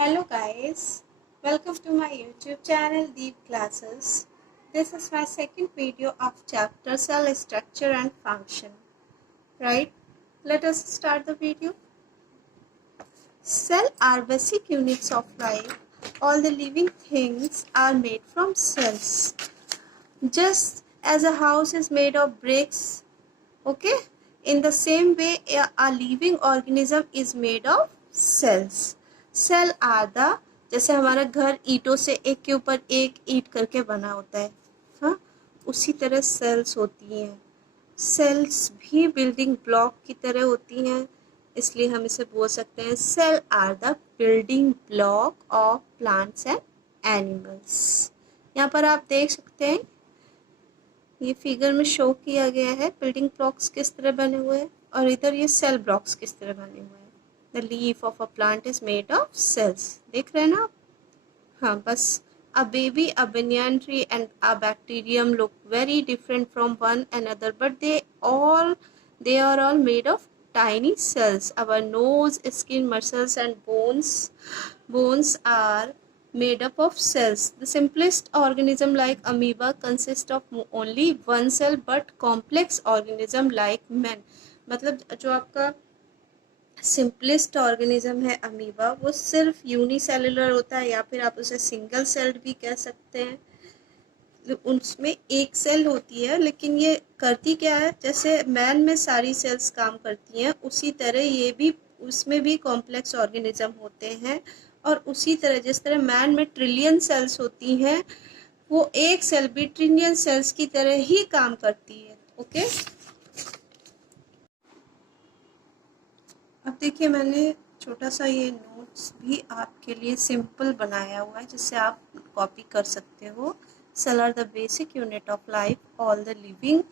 Hello guys, welcome to my YouTube channel Deep Classes. This is my second video of chapter Cell Structure and Function. Right? Let us start the video. Cells are basic units of life. All the living things are made from cells. Just as a house is made of bricks, okay? In the same way, a living organism is made of cells. Cell are the, जैसे हमारा घर ईंटों से एक के ऊपर एक ईंट करके बना होता है, हाँ, उसी तरह सेल्स होती हैं. सेल्स भी बिल्डिंग ब्लॉक की तरह होती हैं, इसलिए हम इसे बोल सकते हैं cell are the building block of plants and animals. यहाँ पर आप देख सकते हैं, ये फिगर में शो किया गया है बिल्डिंग ब्लॉक्स किस तरह बने हुए हैं और इधर ये सेल ब्लॉक्स किस तरह बने हुए हैं. The leaf of a plant is made of cells. देख रहे हैं ना आप? हाँ, बस a baby, a banyan tree and a bacterium look very different from one another, but they are all made of tiny cells. Our nose, skin, muscles and bones are made up of cells. The simplest organism like amoeba consists of only one cell, but complex organism like man, मतलब जो आपका simplest organism है amoeba, वो सिर्फ unicellular होता है या फिर आप उसे सिंगल सेल्ड भी कह सकते हैं. उसमें एक सेल होती है, लेकिन ये करती क्या है, जैसे मैन में सारी सेल्स काम करती हैं उसी तरह ये भी, उसमें भी कॉम्प्लेक्स ऑर्गेनिज्म होते हैं. और उसी तरह जिस तरह मैन में ट्रिलियन सेल्स होती हैं, वो एक सेल भी ट्रिलियन सेल्स की तरह ही काम करती है. ओके, अब देखिए मैंने छोटा सा ये नोट्स भी आपके लिए सिंपल बनाया हुआ है जिससे आप कॉपी कर सकते हो. Cell are the basic unit of life. All the living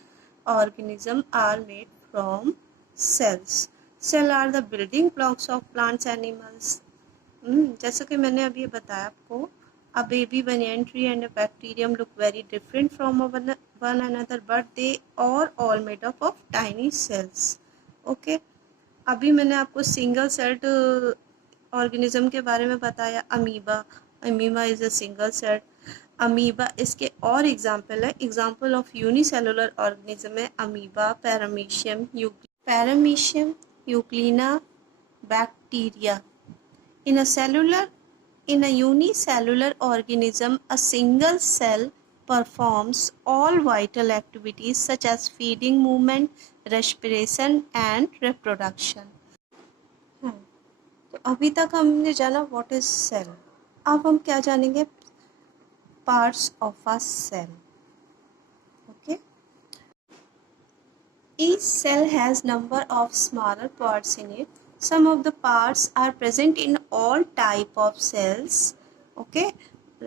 organism are made from cells. Cell are the building blocks of plants animals. जैसा कि मैंने अभी बताया आपको, a baby banyan tree and a bacterium look very different from one another, but they are all made up of tiny cells. Okay, अभी मैंने आपको single celled organism के बारे में बताया, amoeba. Amoeba is a single celled. Amoeba इसके और example है. एग्जाम्पल ऑफ यूनिसेलुलर ऑर्गेनिज्म है amoeba, paramecium, euglena, bacteria. In a unicellular organism, a single cell performs all vital activities such as feeding, movement, respiration and reproduction. तो अभी तक हमने जाना what is cell. अब हम क्या जानेंगे, parts of a cell. Okay, each cell has number of smaller parts in it. Some of the parts are present in all type of cells. Okay,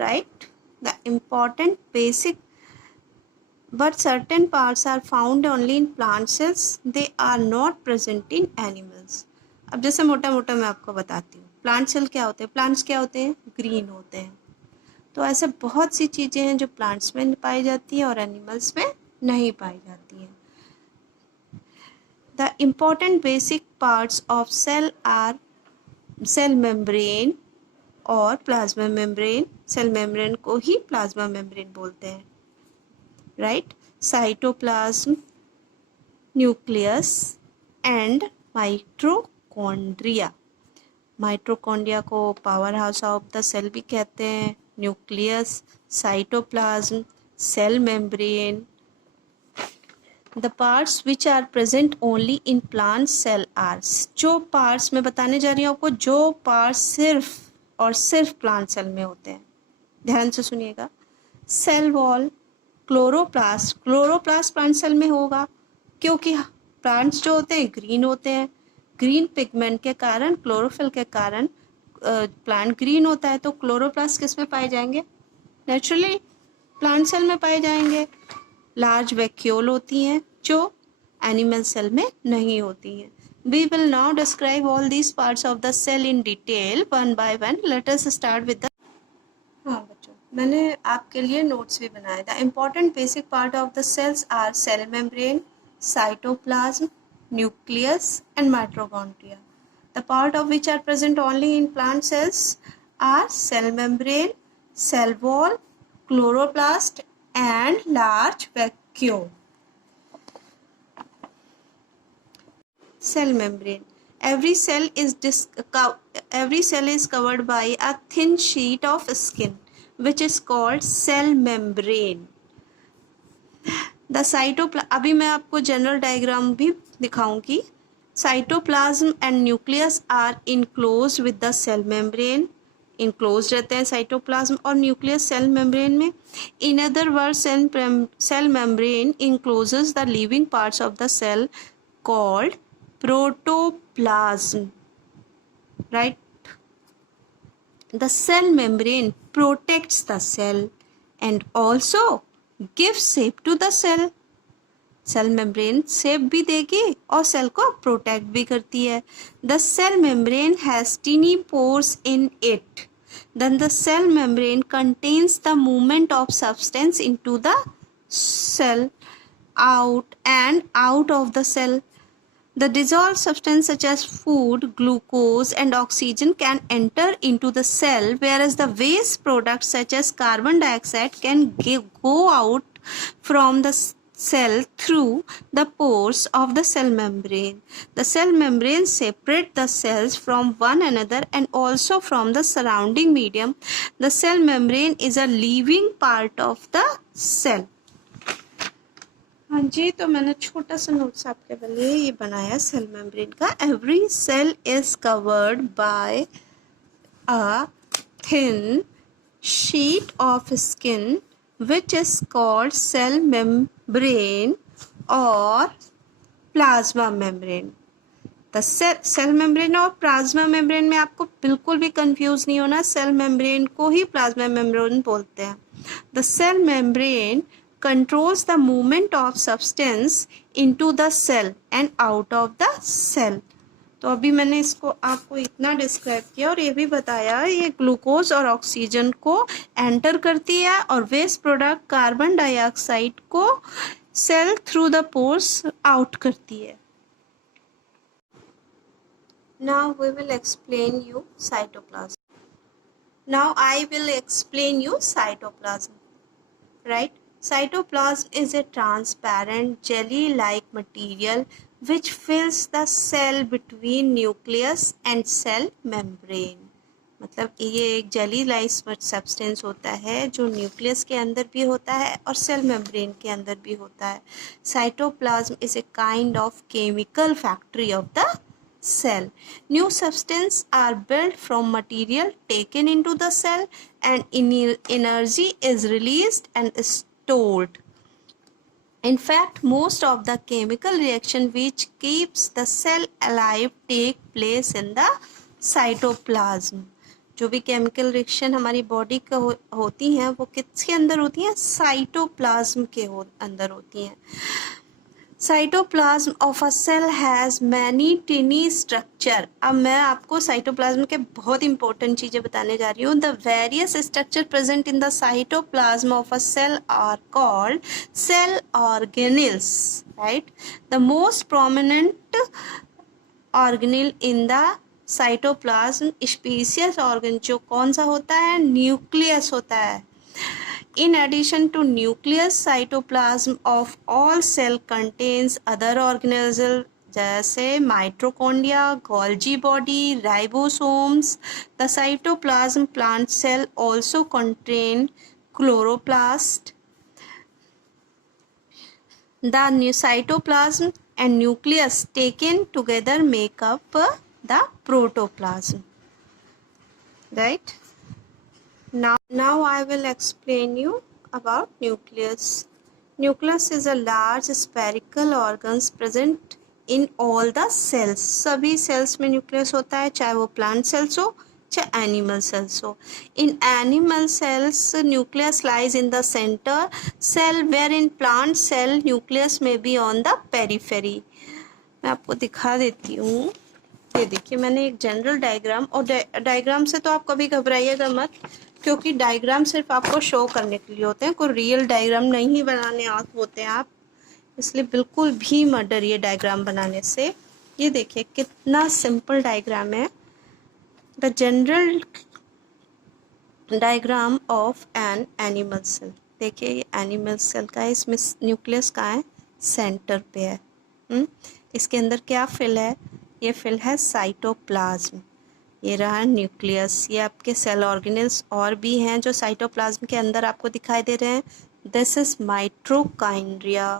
right? The important basic, but certain parts are found only in plant cells. They are not present in animals. अब जैसे मोटा मोटा मैं आपको बताती हूँ, plant cell क्या होते हैं. प्लांट्स क्या होते हैं, ग्रीन होते हैं. तो ऐसे बहुत सी चीज़ें हैं जो प्लांट्स में पाई जाती हैं और एनिमल्स में नहीं पाई जाती हैं. The important basic parts of cell are cell membrane और plasma membrane. Cell membrane को ही plasma membrane बोलते हैं, right? Cytoplasm, nucleus and mitochondria. Mitochondria को power house of the cell भी कहते हैं. Nucleus, cytoplasm, cell membrane. The parts which are present only in plant cell are, जो parts मैं बताने जा रही हूँ आपको, जो parts सिर्फ और सिर्फ plant cell में होते हैं. ध्यान से सुनिएगा. Cell wall, chloroplast. Chloroplast plant cell में होगा क्योंकि प्लांट्स जो होते हैं ग्रीन होते हैं. ग्रीन पिगमेंट के कारण, क्लोरोफिल के कारण प्लांट ग्रीन होता है. तो क्लोरोप्लास्ट किस में पाए जाएंगे, नेचुरली प्लांट सेल में पाए जाएंगे. लार्ज वैक्यूल होती हैं जो एनिमल सेल में नहीं होती हैं. We will now describe all these parts of the cell in detail one by one. Let us start with the. हाँ बच्चों, मैंने आपके लिए नोट्स भी बनाए. The important basic part of the cells are cell membrane, cytoplasm, nucleus and mitochondria. The part of which are present only in plant cells are cell membrane, cell wall, chloroplast and large vacuole. Cell membrane. Every cell is covered by a thin sheet of skin which is called cell membrane. The cytoplasm, अभी मैं आपको general diagram भी दिखाऊंगी. Cytoplasm and nucleus are enclosed with the cell membrane. Enclosed रहते हैं cytoplasm और nucleus cell membrane में. In other words, cell membrane encloses the living parts of the cell called protoplasm. Right? The cell membrane protects the cell and also gives shape to the cell. Cell membrane shape भी देगी और cell को protect भी करती है. The cell membrane has tiny pores in it. Then the cell membrane contains the movement of substance into the cell, out and out of the cell. The dissolved substance such as food, glucose and oxygen can enter into the cell, whereas the waste products such as carbon dioxide can go out from the cell through the pores of the cell membrane. The cell membrane separates the cells from one another and also from the surrounding medium. The cell membrane is a living part of the cell. हाँ जी, तो मैंने छोटा सा notes आपके लिए ये बनाया cell membrane का. Every cell is covered by a thin sheet of skin which is called cell membrane or plasma membrane. The cell membrane और plasma membrane में आपको बिल्कुल भी कंफ्यूज नहीं होना. सेल मेम्ब्रेन को ही plasma membrane बोलते हैं. The cell membrane controls the movement of substance into the cell and out of the cell. तो अभी मैंने इसको आपको इतना डिस्क्राइब किया और ये भी बताया ये ग्लूकोज और ऑक्सीजन को एंटर करती है और वेस्ट प्रोडक्ट कार्बन डाइऑक्साइड को cell through the pores out करती है. Now we will explain you cytoplasm. Now I will explain you cytoplasm. Right? Cytoplasm is a transparent jelly-like material which fills the cell between nucleus and cell membrane. मतलब ये एक jelly like substance होता है जो nucleus के अंदर भी होता है और सेल मेम्ब्रेन के अंदर भी होता है. Cytoplasm is a kind of chemical factory of the cell. New substance are built from material taken into the cell and energy is released and stored. In fact, most of the chemical reaction which keeps the cell alive take place in the cytoplasm. जो भी chemical reaction हमारी body का होती हैं वो किसके अंदर होती हैं? साइटोप्लाज्म के अंदर होती हैं. Cytoplasm of a cell has many tiny structure. अब मैं आपको साइटोप्लाज्म के बहुत इंपॉर्टेंट चीज़ें बताने जा रही हूँ. The various structure present in the cytoplasm of a cell are called cell organelles. Right? The most prominent organelle in the cytoplasm species organ जो कौन सा होता है? न्यूक्लियस होता है. In addition to nucleus, cytoplasm of all cell contains other organelles जैसे mitochondria, Golgi body, ribosomes. The cytoplasm plant cell also contain chloroplast. The cytoplasm and nucleus taken together make up the protoplasm. Right? Now I will explain you about nucleus. Nucleus is a large spherical organs present in all the cells. सभी cells में nucleus होता है, चाहे वो plant cells हो चाहे animal cells हो. In animal cells, nucleus lies in the center cell, wherein plant cell nucleus may be on the periphery. मैं आपको दिखा देती हूँ. ये देखिए मैंने एक जनरल डायग्राम, और डायग्राम से तो आप कभी घबराइएगा मत, क्योंकि डायग्राम सिर्फ आपको शो करने के लिए होते हैं, कोई रियल डायग्राम नहीं बनाने होते हैं आप, इसलिए बिल्कुल भी मत डरिए डायग्राम बनाने से. ये देखिए कितना सिंपल डायग्राम है. The general diagram of an animal cell. देखिए ये एनिमल सेल का है, इसमें न्यूक्लियस कहाँ है, सेंटर पे है। इसके अंदर क्या फिल है, ये फिल है साइटोप्लाज्म। ये रहा न्यूक्लियस। ये आपके सेल ऑर्गेनेल्स और भी हैं जो साइटोप्लाज्म के अंदर आपको दिखाई दे रहे हैं। This is mitochondria.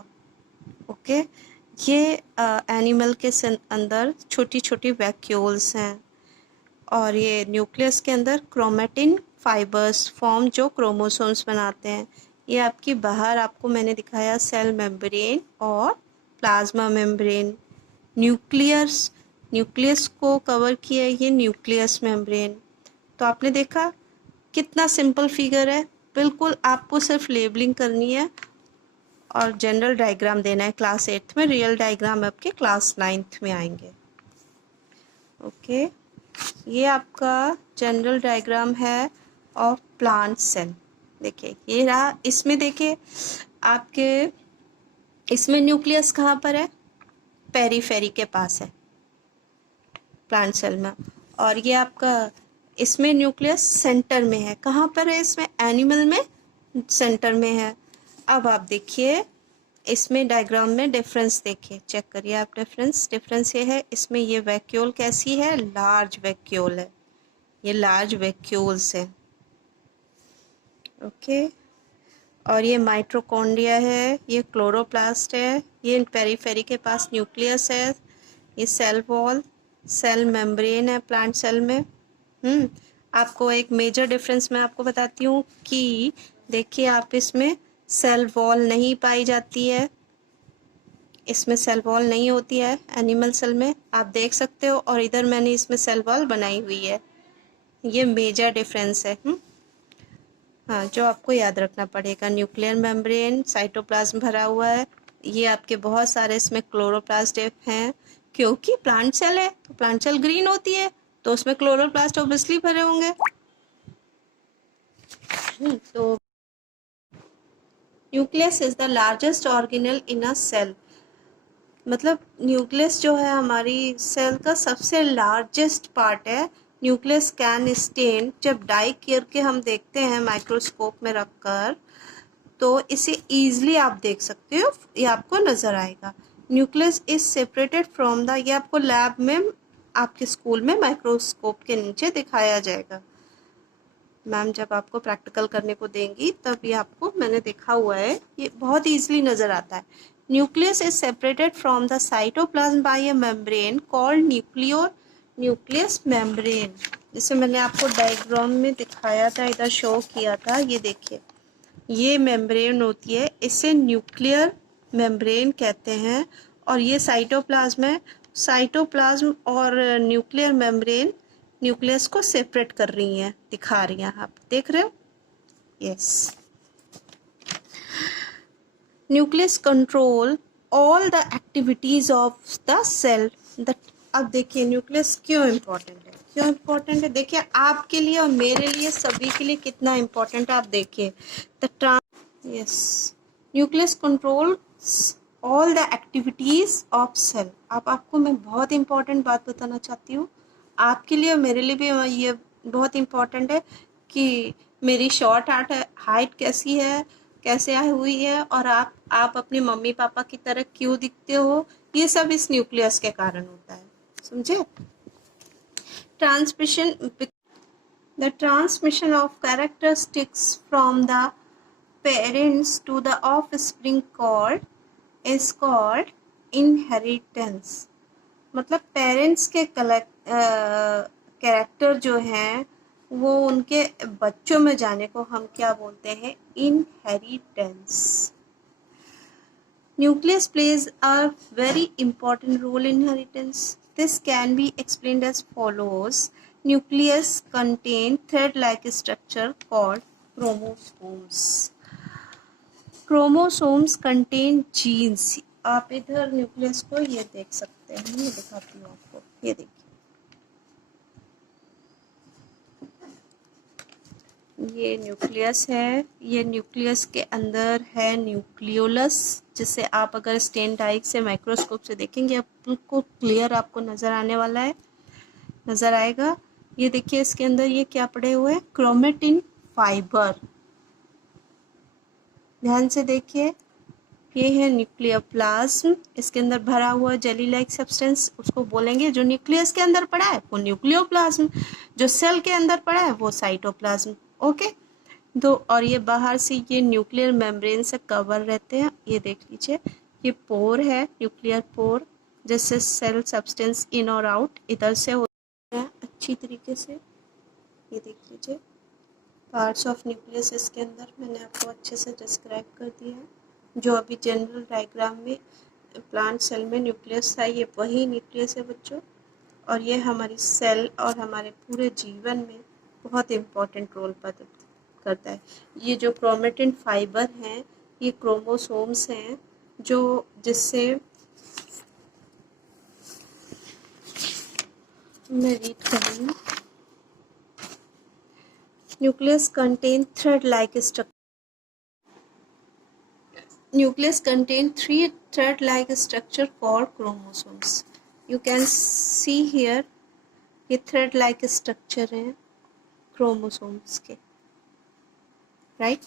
ओके, ये एनिमल के अंदर छोटी छोटी वैक्यूल्स हैं और ये न्यूक्लियस के अंदर क्रोमेटिन फाइबर्स फॉर्म जो क्रोमोसोम्स बनाते हैं। ये आपकी बाहर आपको मैंने दिखाया सेल मेम्ब्रेन और प्लाज्मा मेम्ब्रेन। न्यूक्लियस को कवर किया है ये न्यूक्लियस मेम्ब्रेन। तो आपने देखा कितना सिंपल फिगर है, बिल्कुल आपको सिर्फ लेबलिंग करनी है और जनरल डायग्राम देना है क्लास 8th में। रियल डायग्राम आपके क्लास 9th में आएंगे। ओके, ये आपका जनरल डायग्राम है ऑफ प्लांट सेल। देखिए ये रहा, इसमें देखिए आपके इसमें न्यूक्लियस कहाँ पर है, पेरीफेरी के पास है प्लांट सेल में, और ये आपका इसमें न्यूक्लियस सेंटर में है। कहाँ पर है, इसमें एनिमल में सेंटर में है। अब आप देखिए इसमें डायग्राम में डिफरेंस देखिए, चेक करिए आप डिफरेंस ये है, इसमें ये वैक्यूल कैसी है, लार्ज वैक्यूल है, ये लार्ज वैक्यूल्स है। ओके, और ये माइटोकॉन्ड्रिया है, ये क्लोरोप्लास्ट है, ये पेरीफेरी के पास न्यूक्लियस है, ये सेल वॉल सेल मेम्ब्रेन है प्लांट सेल में। आपको एक मेजर डिफरेंस मैं आपको बताती हूँ कि देखिए आप इसमें सेल वॉल नहीं पाई जाती है, इसमें सेल वॉल नहीं होती है एनिमल सेल में, आप देख सकते हो, और इधर मैंने इसमें सेल वॉल बनाई हुई है। ये मेजर डिफरेंस है। हाँ, जो आपको याद रखना पड़ेगा। न्यूक्लियर मेम्ब्रेन साइटोप्लाज्म भरा हुआ है, ये आपके बहुत सारे इसमें क्लोरोप्लास्ट हैं, क्योंकि प्लांट सेल है तो प्लांट सेल ग्रीन होती है तो उसमें क्लोरोप्लास्ट ऑब्वियसली भरे होंगे। तो nucleus is the largest organelle in a cell, मतलब न्यूक्लियस जो है हमारी सेल का सबसे लार्जेस्ट पार्ट है। न्यूक्लियस कैन स्टेन, जब डाई करके हम देखते हैं माइक्रोस्कोप में रखकर तो इसे ईजिली आप देख सकते हो, ये आपको नज़र आएगा। Nucleus is separated from the, ये आपको लैब में आपके स्कूल में माइक्रोस्कोप के नीचे दिखाया जाएगा। मैम जब आपको प्रैक्टिकल करने को देंगी तब ये आपको मैंने देखा हुआ है, ये बहुत ईजिली नज़र आता है। Nucleus is separated from the cytoplasm by a membrane called nucleus membrane. जिसे मैंने आपको डायग्राम में दिखाया था, इधर शो किया था, ये देखिए ये मेम्ब्रेन होती है, इसे न्यूक्लियर मेम्ब्रेन कहते हैं। और ये साइटोप्लाज्म है, साइटोप्लाज्म और न्यूक्लियर मेम्ब्रेन न्यूक्लियस को सेपरेट कर रही हैं, दिखा रही हैं, आप देख रहे हो। Yes, nucleus control all the activities of the cell. अब देखिए न्यूक्लियस क्यों इम्पोर्टेंट है, क्यों इम्पोर्टेंट है, देखिए आपके लिए और मेरे लिए सभी के लिए कितना इम्पोर्टेंट है। आप देखिए yes, nucleus control all the activities of cell. अब आपको मैं बहुत इम्पोर्टेंट बात बताना चाहती हूँ, आपके लिए और मेरे लिए भी ये बहुत इम्पोर्टेंट है कि मेरी शॉर्ट हाइट कैसी है, कैसे आई हुई है, और आप अपने मम्मी पापा की तरह क्यों दिखते हो, ये सब इस न्यूक्लियस के कारण होता है, समझे। Transmission, the transmission of characteristics from the parents to the offspring is called inheritance। मतलब पेरेंट्स के कैरेक्टर जो हैं वो उनके बच्चों में जाने को हम क्या बोलते हैं, inheritance. Nucleus plays a very important role in inheritance. This can be explained as follows. Nucleus contain thread-like structure called chromosomes. Chromosomes contain genes. आप इधर न्यूक्लियस को ये देख सकते हैं, मैं दिखाती हूँ आपको, ये देखिए ये न्यूक्लियस है, ये न्यूक्लियस के अंदर है न्यूक्लियोलस, जिसे आप अगर स्टेन डाइक से माइक्रोस्कोप से देखेंगे आपको क्लियर आपको नज़र आने वाला है, नज़र आएगा। ये देखिए इसके अंदर ये क्या पड़े हुए हैं, क्रोमेटिन फाइबर। ध्यान से देखिए, ये है न्यूक्लियर प्लाज्म, इसके अंदर भरा हुआ जेली लाइक सब्सटेंस उसको बोलेंगे, जो न्यूक्लियस के अंदर पड़ा है वो न्यूक्लियोप्लाज्म, जो सेल के अंदर पड़ा है वो साइटोप्लाज्म। ओके, तो और ये बाहर से ये न्यूक्लियर मेम्ब्रेन से कवर रहते हैं। ये देख लीजिए, ये पोर है, न्यूक्लियर पोर, जिससे सेल सब्सटेंस इन और आउट इधर से होता है अच्छी तरीके से। ये देख लीजिए, पार्ट्स ऑफ न्यूक्लियस इसके अंदर मैंने आपको अच्छे से डिस्क्राइब कर दिया है। जो अभी जनरल डायग्राम में प्लांट सेल में न्यूक्लियस था, ये वही न्यूक्लियस है बच्चों, और ये हमारी सेल और हमारे पूरे जीवन में बहुत इम्पोर्टेंट रोल करता है। ये जो क्रोमेटिन फाइबर हैं, ये क्रोमोसोम्स हैं, जो जिससे मैं रीड करूँगी। Nucleus contain thread like structure. Nucleus contain three thread-like structure called chromosomes. You can see here, ये thread-like structure है chromosomes के, right?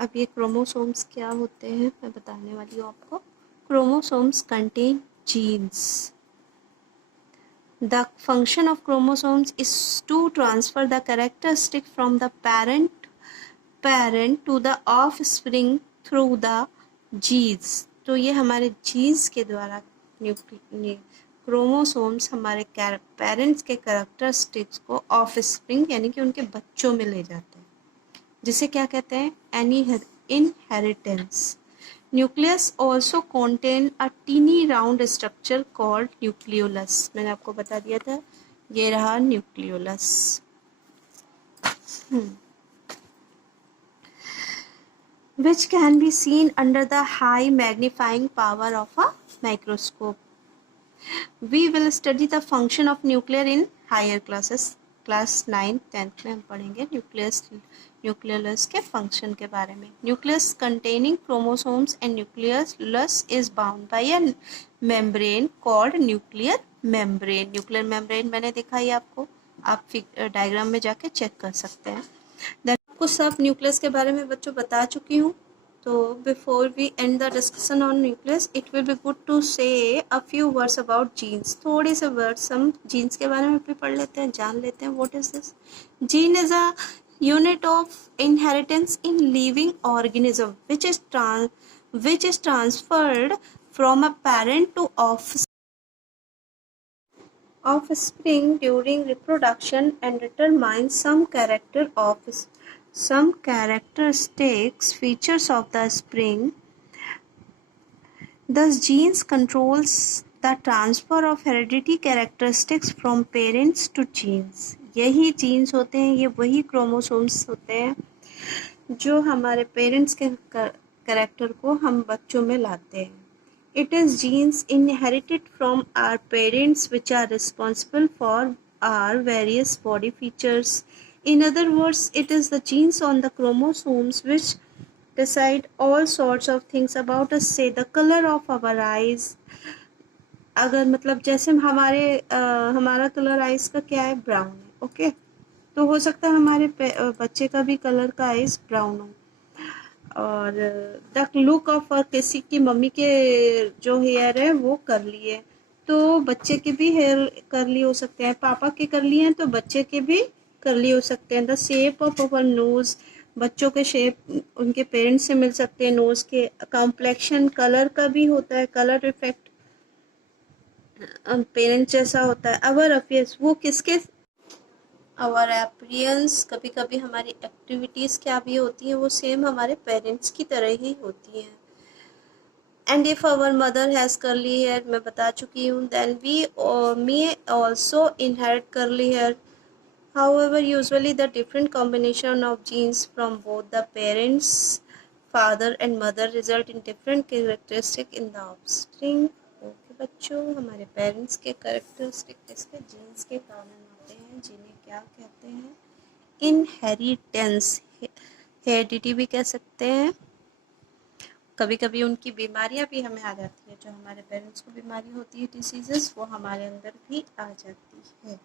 अब ये chromosomes क्या होते हैं मैं बताने वाली हूँ आपको। Chromosomes contain genes. The function of chromosomes is to transfer the characteristic from the parent to the offspring through the genes। तो ये हमारे जीन्स के द्वारा क्रोमोसोम्स हमारे पेरेंट्स के कैरेक्टरिस्टिक्स को ऑफस्प्रिंग यानी कि उनके बच्चों में ले जाते हैं, जिसे क्या कहते हैं inheritance. Nucleus also contain a teeny round structure called nucleolus। मैंने आपको बता दिया था, ये रहा nucleolus. which can be seen under the high magnifying power of a microscope। We will study the function of nuclear in higher classes। Class 9th 10th में हम पढ़ेंगे न्यूक्लियस के फंक्शन के बारे में। Nucleus containing chromosomes and nucleus is bound by a membrane called nuclear membrane. Nuclear membrane मैंने दिखाई आपको, आप डायग्राम में जाके चेक कर सकते हैं। आपको सब न्यूक्लियस के बारे में बच्चों बता चुकी हूँ। तो before we end the discussion on nucleus, it will be good to say a few words about genes. थोड़े से वर्ड्स हम जीन्स के बारे में भी पढ़ लेते हैं, जान लेते हैं। What is this? Gene is a unit of inheritance in living organism which is transferred from a parent to offspring during reproduction and determines some characteristics features of the spring. Thus genes controls the transfer of hereditary characteristics from parents to genes। यही jeans होते हैं, ये वही chromosomes होते हैं जो हमारे parents के कैरेक्टर को हम बच्चों में लाते हैं। It is genes inherited from our parents which are responsible for our various body features. In other words, it is the genes on the chromosomes which decide all sorts of things about us, say the color of our eyes। अगर मतलब जैसे हमारा colour eyes का क्या है, brown है, okay, तो हो सकता है हमारे बच्चे का भी कलर का आइज ब्राउन हो। और द लुक ऑफ किसी की मम्मी के जो हेयर है वो करली है, तो बच्चे के भी हेयर करली हो सकते हैं। पापा के करली हैं तो बच्चे के भी करली हो सकते हैं। The shape of our knows, बच्चों के शेप उनके पेरेंट्स से मिल सकते हैं। नोज के कॉम्प्लेक्शन कलर का भी होता है, कलर इफेक्ट पेरेंट्स जैसा होता है। अवर अपीयरेंस, वो किसके आवर अपीयरेंस, कभी कभी हमारी एक्टिविटीज़ क्या भी होती हैं वो सेम हमारे पेरेंट्स की तरह ही होती हैं। And if our mother has curly hair, मैं बता चुकी हूँ, then we may also inherit curly hair. However, usually the different combination of genes from both the parents, father and mother result in different characteristic in the offspring। Okay बच्चों, हमारे parents के characteristic इसके jeans के कारण होते हैं, जिन्हें क्या कहते हैं, इनहेरिटेंस, हेरिडिटी भी कह सकते हैं। कभी कभी उनकी बीमारियां भी हमें आ जाती है, जो हमारे पेरेंट्स को बीमारी होती है, डिसीजेस, वो हमारे अंदर भी आ जाती है।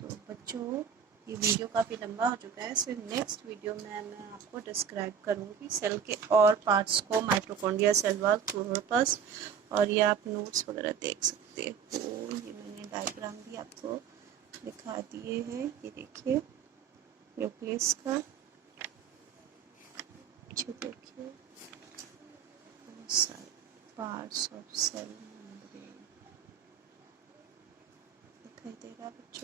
तो बच्चों ये वीडियो काफ़ी लंबा हो चुका है, सो नेक्स्ट वीडियो में मैं आपको डिस्क्राइब करूँगी सेल के और पार्ट्स को, माइटोकॉन्ड्रिया, सेल वॉल, क्लोरोप्लास्ट, और ये आप नोट्स वगैरह देख सकते हो। ये मैंने डायग्राम भी आपको दिखा दिए हैं, ये देखिए न्यूक्लियस का, ये देखिए बहुत सारे पार्ट्स ऑफ सेल मेम्ब्रेन दिखाई दे रहा है बच्चों।